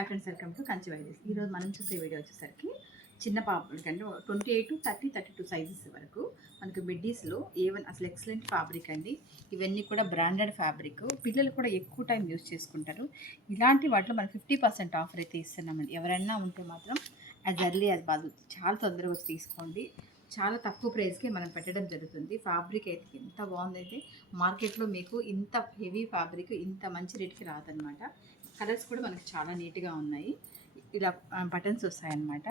Hi friends, welcome to Kanchi Vaidyas. ఈరోజు మనం చూసే వీడియో వచ్చేసరికి చిన్న పాపలకి అంటే 28 to 32 సైజెస్ వరకు మనకు మిడ్డీస్లో ఏవన్ అసలు ఎక్సలెంట్ ఫ్యాబ్రిక్ అండి. ఇవన్నీ కూడా బ్రాండెడ్ ఫ్యాబ్రిక్, పిల్లలు కూడా ఎక్కువ టైం యూజ్ చేసుకుంటారు. ఇలాంటి వాటిలో మనం 50% ఆఫర్ అయితే ఇస్తున్నామండి. ఎవరైనా ఉంటే మాత్రం యాజ్ ఎర్లీ యాజ్ బాదు చాలా తొందరగా వచ్చి తీసుకోండి. చాలా తక్కువ ప్రైస్కే మనం పెట్టడం జరుగుతుంది. ఫ్యాబ్రిక్ అయితే ఎంత బాగుందైతే మార్కెట్లో మీకు ఇంత హెవీ ఫ్యాబ్రిక్ ఇంత మంచి రేట్కి రాదనమాట. కలర్స్ కూడా మనకి చాలా నీట్గా ఉన్నాయి. ఇలా బటన్స్ వస్తాయన్నమాట.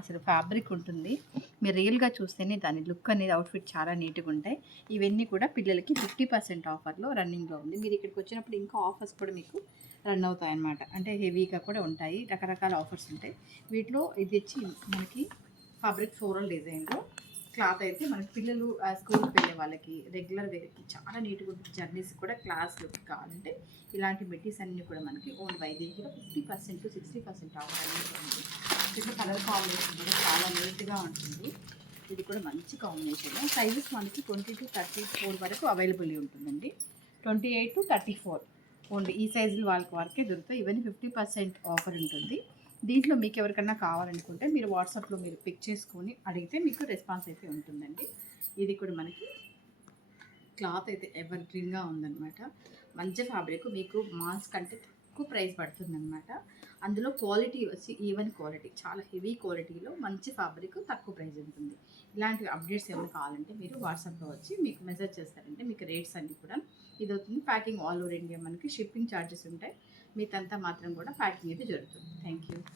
అసలు ఫ్యాబ్రిక్ ఉంటుంది. మీరు రియల్గా చూస్తేనే దాని లుక్ అనేది అవుట్ఫిట్ చాలా నీట్గా ఉంటాయి. ఇవన్నీ కూడా పిల్లలకి 50% ఆఫర్లో రన్నింగ్లో ఉంది. మీరు ఇక్కడికి వచ్చినప్పుడు ఇంకా ఆఫర్స్ కూడా మీకు రన్ అవుతాయి అన్నమాట. అంటే హెవీగా కూడా ఉంటాయి, రకరకాల ఆఫర్స్ ఉంటాయి. వీటిలో ఇది వచ్చి మనకి ఫ్యాబ్రిక్ ఫ్లోరల్ డిజైన్లో క్లాత్ అయితే మనకి పిల్లలు స్కూల్కి వెళ్ళే వాళ్ళకి రెగ్యులర్ వేర్కి చాలా నీట్గా ఉంటుంది. జర్నీస్ కూడా క్లాస్లోకి కావాలంటే ఇలాంటి మెటీరియల్స్ అన్నీ కూడా మనకి ఓన్ వైద్యం కూడా 50% to 60% ఆఫర్ అనేది ఉంది. ఇట్లా కలర్ కాంబినేషన్ కూడా చాలా నీట్గా ఉంటుంది. ఇది కూడా మంచి కాంబినేషన్. సైజెస్ మనకి 20 to 34 వరకు అవైలబుల్ ఉంటుందండి. 28 to 34 ఓన్లీ ఈ సైజులు వాళ్ళకి వరకే దొరుకుతాయి. ఇవన్నీ 50% ఆఫర్ ఉంటుంది. దీంట్లో మీకు ఎవరికన్నా కావాలనుకుంటే మీరు వాట్సాప్లో మీరు పిక్ చేసుకొని అడిగితే మీకు రెస్పాన్స్ అయితే ఉంటుందండి. ఇది కూడా మనకి క్లాత్ అయితే ఎవర్ గ్రీన్గా ఉందన్నమాట. మంచి ఫ్యాబ్రిక్ మీకు మాల్స్ కంటే తక్కువ ప్రైస్ పడుతుందన్నమాట. అందులో క్వాలిటీ వచ్చి ఈవెన్ క్వాలిటీ, చాలా హెవీ క్వాలిటీలో మంచి ఫ్యాబ్రిక్ తక్కువ ప్రైస్ ఉంటుంది. ఇలాంటి అప్డేట్స్ ఏమైనా కావాలంటే మీరు వాట్సాప్లో వచ్చి మీకు మెసేజ్ చేస్తారంటే మీకు రేట్స్ అన్నీ కూడా ఇది అవుతుంది. ప్యాకింగ్ ఆల్ ఓవర్ ఇండియా, మనకి షిప్పింగ్ ఛార్జెస్ ఉంటాయి. మీకంతా మాత్రం కూడా ప్యాకింగ్ అయితే జరుగుతుంది. Thank you.